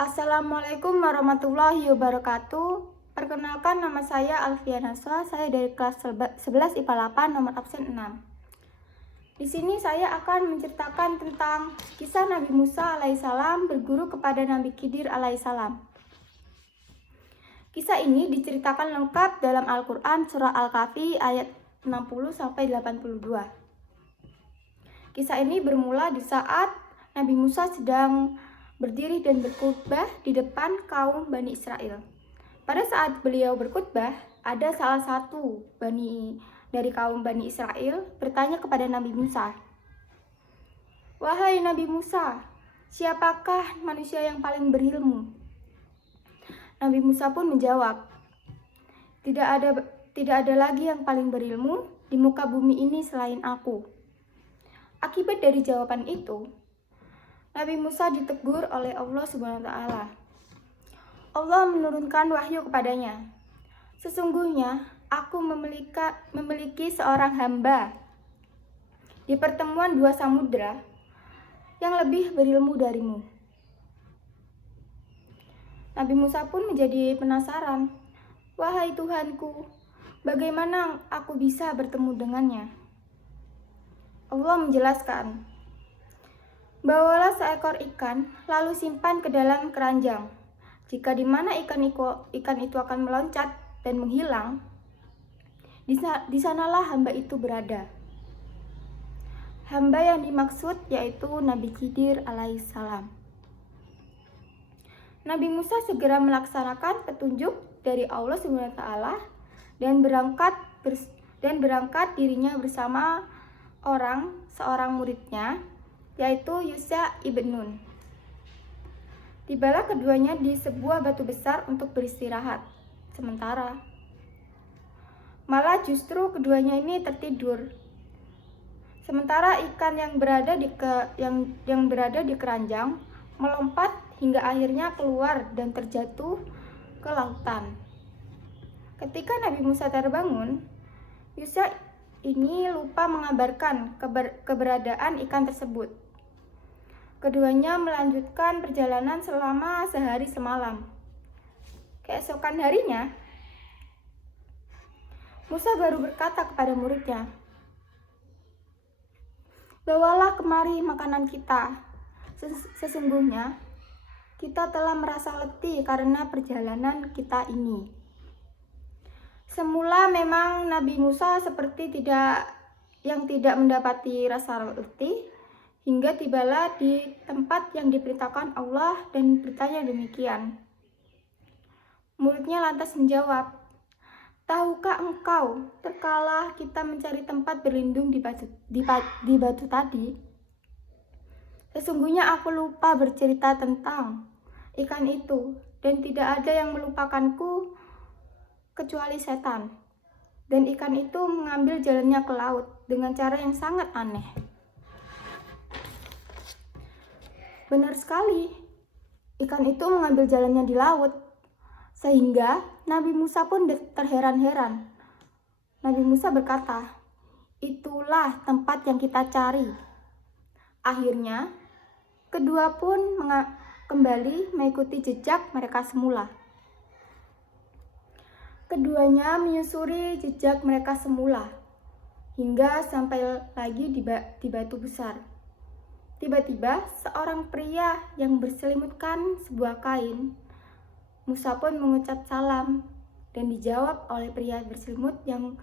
Assalamualaikum warahmatullahi wabarakatuh. Perkenalkan, nama saya Alfian Naswa. Saya dari kelas 11 IPA 8 nomor absen 6. Di sini saya akan menceritakan tentang kisah Nabi Musa alaihissalam berguru kepada Nabi Khidir alaihissalam. Kisah ini diceritakan lengkap dalam Al-Quran surah Al-Kahfi ayat 60-82. Kisah ini bermula di saat Nabi Musa sedang berdiri dan berkhutbah di depan kaum Bani Israel. Pada saat beliau berkhutbah, ada salah satu dari kaum Bani Israel bertanya kepada Nabi Musa, "Wahai Nabi Musa, siapakah manusia yang paling berilmu?" Nabi Musa pun menjawab, Tidak ada lagi yang paling berilmu di muka bumi ini selain aku." Akibat dari jawaban itu, Nabi Musa ditegur oleh Allah Subhanahu wa Ta'ala. Allah menurunkan wahyu kepadanya, "Sesungguhnya aku memiliki seorang hamba di pertemuan dua samudra yang lebih berilmu darimu." Nabi Musa pun menjadi penasaran, "Wahai Tuhanku, bagaimana aku bisa bertemu dengannya?" Allah menjelaskan, "Bawalah seekor ikan, lalu simpan ke dalam keranjang. Jika di mana ikan itu akan meloncat dan menghilang, di sanalah hamba itu berada." Hamba yang dimaksud yaitu Nabi Khidir alaihissalam. Nabi Musa segera melaksanakan petunjuk dari Allah Subhanahu wa Ta'ala dan berangkat dirinya bersama seorang muridnya, yaitu Yusha ibn Nun. Tibalah keduanya di sebuah batu besar untuk beristirahat sementara. Malah justru keduanya ini tertidur. Sementara ikan yang berada di keranjang melompat hingga akhirnya keluar dan terjatuh ke lautan. Ketika Nabi Musa terbangun, Yusha ini lupa mengabarkan keberadaan ikan tersebut. Keduanya melanjutkan perjalanan selama sehari semalam. Keesokan harinya, Musa baru berkata kepada muridnya, "Bawalah kemari makanan kita. Sesungguhnya kita telah merasa letih karena perjalanan kita ini." Semula memang Nabi Musa seperti tidak mendapati rasa letih, hingga tibalah di tempat yang diperintahkan Allah dan bertanya demikian. Muridnya lantas menjawab, "Tahukah engkau, terkala kita mencari tempat berlindung di batu tadi, sesungguhnya aku lupa bercerita tentang ikan itu, dan tidak ada yang melupakanku kecuali setan. Dan ikan itu mengambil jalannya ke laut dengan cara yang sangat aneh." Benar sekali, ikan itu mengambil jalannya di laut, sehingga Nabi Musa pun terheran-heran. Nabi Musa berkata, "Itulah tempat yang kita cari." Akhirnya, kedua pun kembali mengikuti jejak mereka semula. Keduanya menyusuri jejak mereka semula hingga sampai lagi di batu besar. Tiba-tiba seorang pria yang berselimutkan sebuah kain. Musa pun mengucap salam dan dijawab oleh pria berselimut yang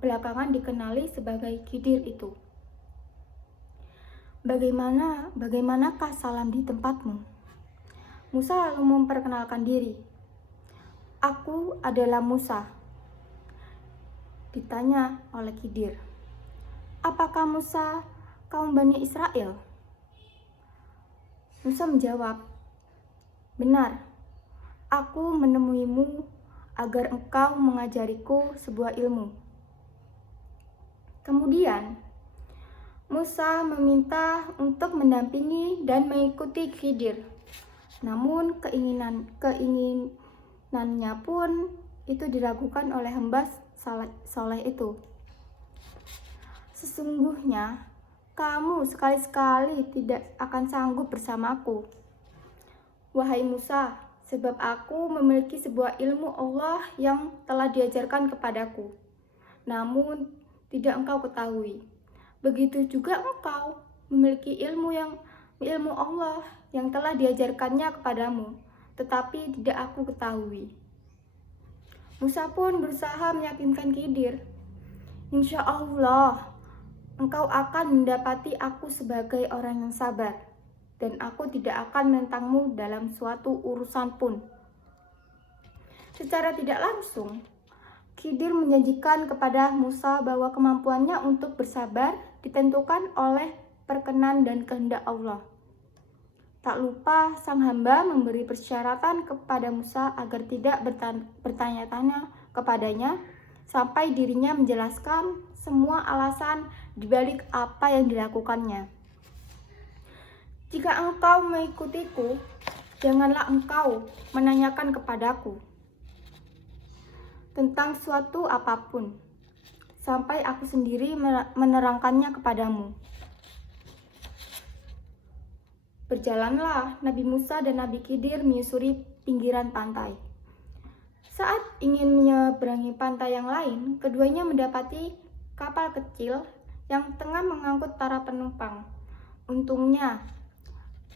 belakangan dikenali sebagai Khidir itu. Bagaimanakah salam di tempatmu?" Musa lalu memperkenalkan diri. "Aku adalah Musa." Ditanya oleh Khidir, "Apakah Musa kaum Bani Israel?" Musa menjawab, "Benar, aku menemuimu agar engkau mengajariku sebuah ilmu." Kemudian Musa meminta untuk mendampingi dan mengikuti Khidir. Namun keinginannya pun itu diragukan oleh hamba soleh itu. "Sesungguhnya kamu sekali-sekali tidak akan sanggup bersamaku." Wahai Musa, sebab aku memiliki sebuah ilmu Allah yang telah diajarkan kepadaku, namun tidak engkau ketahui. Begitu juga engkau memiliki ilmu Allah yang telah diajarkannya kepadamu, tetapi tidak aku ketahui. Musa pun berusaha meyakinkan Khidir, insya Allah, engkau akan mendapati aku sebagai orang yang sabar, dan aku tidak akan menentangmu dalam suatu urusan pun. Secara tidak langsung, Khidir menjanjikan kepada Musa bahwa kemampuannya untuk bersabar ditentukan oleh perkenan dan kehendak Allah. Tak lupa sang hamba memberi persyaratan kepada Musa agar tidak bertanya-tanya kepadanya sampai dirinya menjelaskan semua alasan dibalik apa yang dilakukannya. Jika engkau mengikutiku, janganlah engkau menanyakan kepadaku tentang suatu apapun, sampai aku sendiri menerangkannya kepadamu. Berjalanlah Nabi Musa dan Nabi Khidir menyusuri pinggiran pantai. Saat ingin menyeberangi pantai yang lain, keduanya mendapati kapal kecil yang tengah mengangkut para penumpang. Untungnya,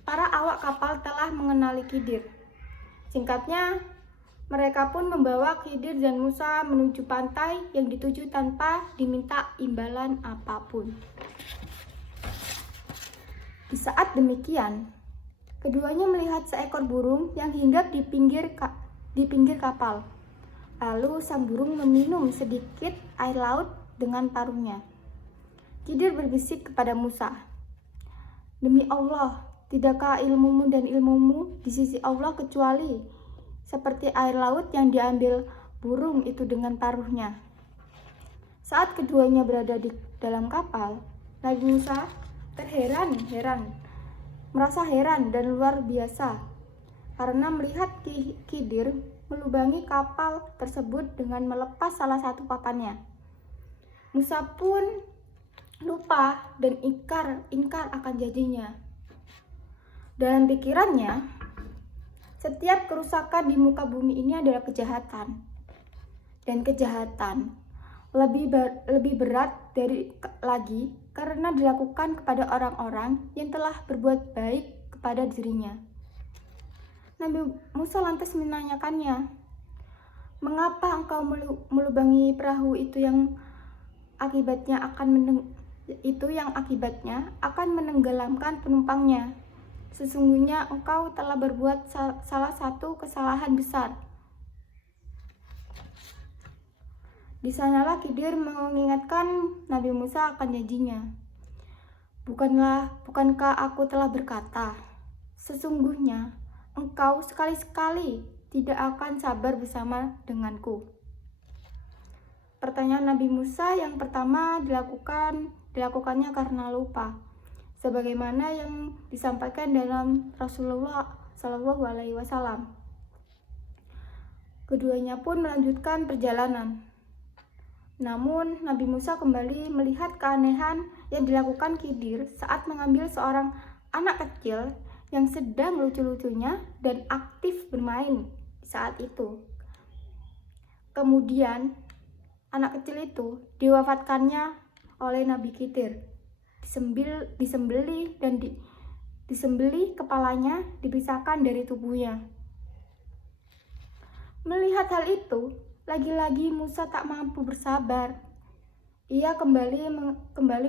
para awak kapal telah mengenali Khidir. Singkatnya, mereka pun membawa Khidir dan Musa menuju pantai yang dituju tanpa diminta imbalan apapun. Di saat demikian, keduanya melihat seekor burung yang hinggap di pinggir kapal. Lalu sang burung meminum sedikit air laut dengan paruhnya. Khidir berbisik kepada Musa, "Demi Allah, tidakkah ilmumu dan ilmumu di sisi Allah kecuali seperti air laut yang diambil burung itu dengan paruhnya?" Saat keduanya berada di dalam kapal, Nabi Musa merasa heran dan luar biasa karena melihat Khidir melubangi kapal tersebut dengan melepas salah satu papannya. Musa pun lupa dan ingkar akan janjinya. Dalam pikirannya, setiap kerusakan di muka bumi ini adalah kejahatan, dan kejahatan lebih berat lagi karena dilakukan kepada orang-orang yang telah berbuat baik kepada dirinya. Nabi Musa lantas menanyakannya, "Mengapa engkau melubangi perahu itu yang akibatnya akan menenggelamkan penumpangnya? Sesungguhnya engkau telah berbuat salah satu kesalahan besar." Di sanalah Khidir mengingatkan Nabi Musa akan janjinya. Bukankah aku telah berkata, sesungguhnya engkau sekali-sekali tidak akan sabar bersama denganku? Pertanyaan Nabi Musa yang pertama dilakukannya karena lupa, sebagaimana yang disampaikan dalam Rasulullah SAW. Keduanya pun melanjutkan perjalanan. Namun, Nabi Musa kembali melihat keanehan yang dilakukan Khidir saat mengambil seorang anak kecil yang sedang lucu-lucunya dan aktif bermain saat itu. Kemudian, anak kecil itu diwafatkannya oleh Nabi Khidir. Disembelih kepalanya, dipisahkan dari tubuhnya. Melihat hal itu, lagi-lagi Musa tak mampu bersabar. Ia kembali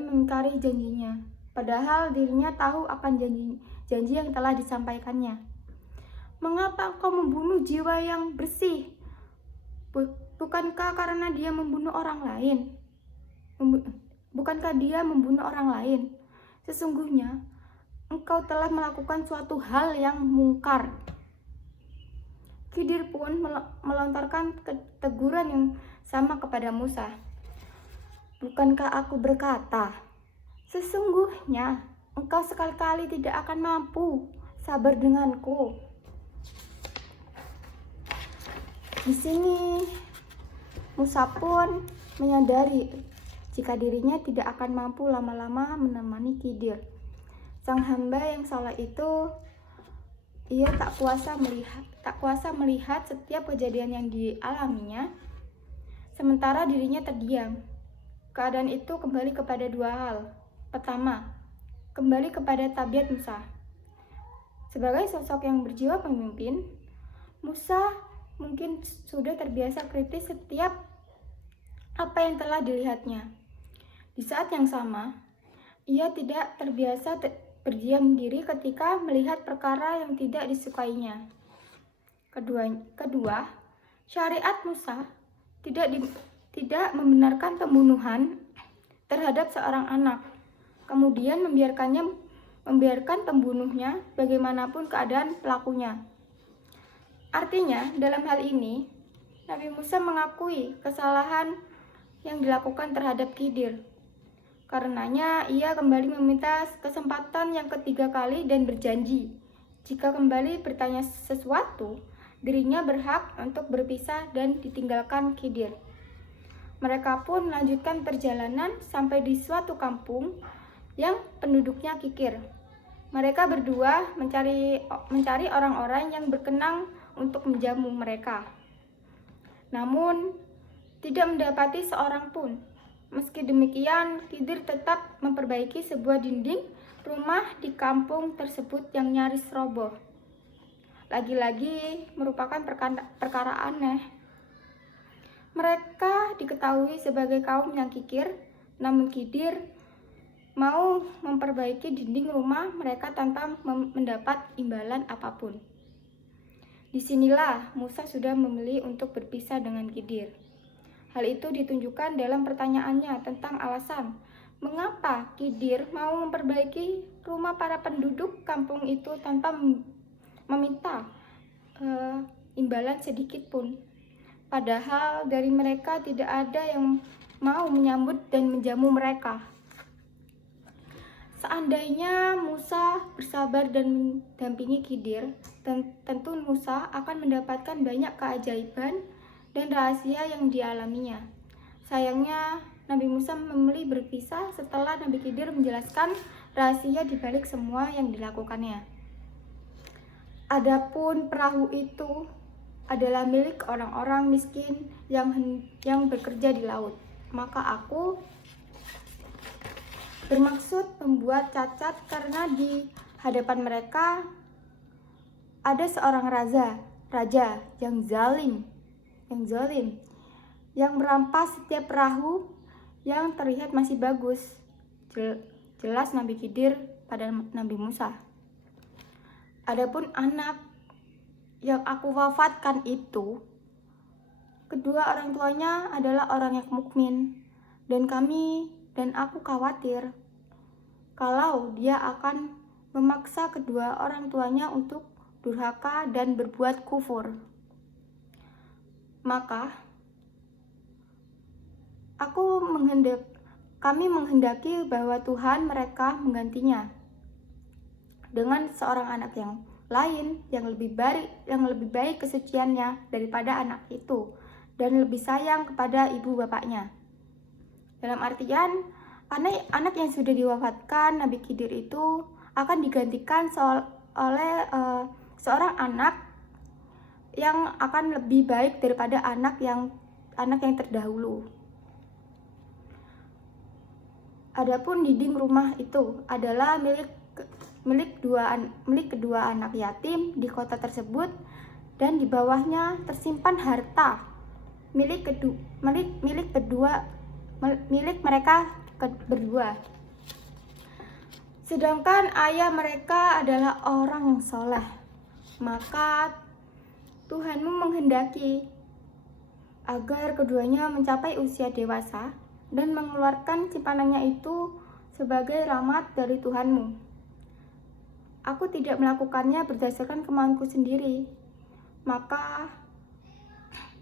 mengingkari janjinya, padahal dirinya tahu akan janji yang telah disampaikannya. "Mengapa engkau membunuh jiwa yang bersih? Bukankah karena dia membunuh orang lain? Bukankah dia membunuh orang lain? Sesungguhnya engkau telah melakukan suatu hal yang mungkar." Khidir pun melontarkan teguran yang sama kepada Musa. "Bukankah aku berkata, sesungguhnya engkau sekali-kali tidak akan mampu sabar denganku?" Di sini Musa pun menyadari jika dirinya tidak akan mampu lama-lama menemani Khidir. Sang hamba yang saleh itu Ia tak kuasa melihat setiap kejadian yang dialaminya, sementara dirinya terdiam. Keadaan itu kembali kepada dua hal. Pertama, kembali kepada tabiat Musa. Sebagai sosok yang berjiwa pemimpin, Musa mungkin sudah terbiasa kritis setiap apa yang telah dilihatnya. Di saat yang sama, ia tidak terbiasa berdiam diri ketika melihat perkara yang tidak disukainya. Kedua, syariat Musa tidak membenarkan pembunuhan terhadap seorang anak, kemudian membiarkan pembunuhnya bagaimanapun keadaan pelakunya. Artinya, dalam hal ini, Nabi Musa mengakui kesalahan yang dilakukan terhadap Khidir. Karenanya, ia kembali meminta kesempatan yang ketiga kali dan berjanji, jika kembali bertanya sesuatu, dirinya berhak untuk berpisah dan ditinggalkan Khidir. Mereka pun melanjutkan perjalanan sampai di suatu kampung yang penduduknya kikir. Mereka berdua mencari orang-orang yang berkenan untuk menjamu mereka. Namun, tidak mendapati seorang pun. Meski demikian, Khidir tetap memperbaiki sebuah dinding rumah di kampung tersebut yang nyaris roboh. Lagi-lagi merupakan perkara aneh. Mereka diketahui sebagai kaum yang kikir, namun Khidir mau memperbaiki dinding rumah mereka tanpa mendapat imbalan apapun. Disinilah Musa sudah memilih untuk berpisah dengan Khidir. Hal itu ditunjukkan dalam pertanyaannya tentang alasan mengapa Khidir mau memperbaiki rumah para penduduk kampung itu tanpa meminta imbalan sedikit pun. Padahal dari mereka tidak ada yang mau menyambut dan menjamu mereka. Seandainya Musa bersabar dan mendampingi Khidir, tentu Musa akan mendapatkan banyak keajaiban dan rahasia yang dialaminya. Sayangnya, Nabi Musa memilih berpisah setelah Nabi Khidir menjelaskan rahasia di balik semua yang dilakukannya. Adapun perahu itu adalah milik orang-orang miskin yang bekerja di laut. Maka aku bermaksud membuat cacat karena di hadapan mereka ada seorang raja yang zalim, yang merampas setiap perahu yang terlihat masih bagus. Jelas Nabi Khidir pada Nabi Musa. Adapun anak yang aku wafatkan itu, kedua orang tuanya adalah orang yang mukmin, dan aku khawatir kalau dia akan memaksa kedua orang tuanya untuk durhaka dan berbuat kufur. Maka kami menghendaki bahwa Tuhan mereka menggantinya dengan seorang anak yang lain yang lebih baik kesuciannya daripada anak itu dan lebih sayang kepada ibu bapaknya. Dalam artian, anak yang sudah diwafatkan Nabi Khidir itu akan digantikan oleh seorang anak yang akan lebih baik daripada anak yang terdahulu. Adapun dinding rumah itu adalah milik kedua anak yatim di kota tersebut, dan di bawahnya tersimpan harta milik mereka berdua. Sedangkan ayah mereka adalah orang yang soleh. Maka Tuhanmu menghendaki agar keduanya mencapai usia dewasa dan mengeluarkan simpanannya itu sebagai rahmat dari Tuhanmu. Aku tidak melakukannya berdasarkan kemauanku sendiri. Maka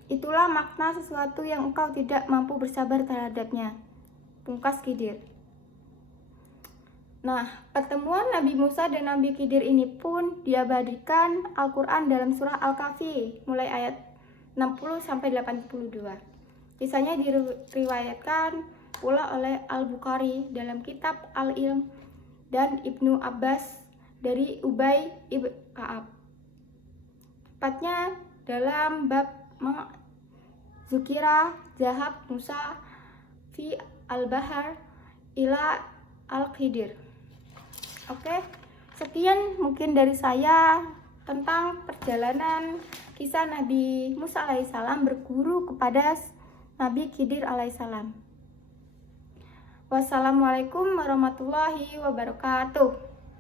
itulah makna sesuatu yang engkau tidak mampu bersabar terhadapnya. Pungkas Khidir. Nah, pertemuan Nabi Musa dan Nabi Khidir ini pun diabadikan Al-Quran dalam surah Al-Kahfi mulai ayat 60-82. Kisahnya diriwayatkan pula oleh Al-Bukhari dalam kitab Al-Ilm dan Ibnu Abbas dari Ubay ibn Ka'ab. tepatnya dalam bab Zukira Zahab Musa fi al-Bahar ila al-Khidir. Oke, sekian mungkin dari saya tentang perjalanan kisah Nabi Musa alaihissalam berguru kepada Nabi Khidir alaihissalam. Wassalamualaikum warahmatullahi wabarakatuh.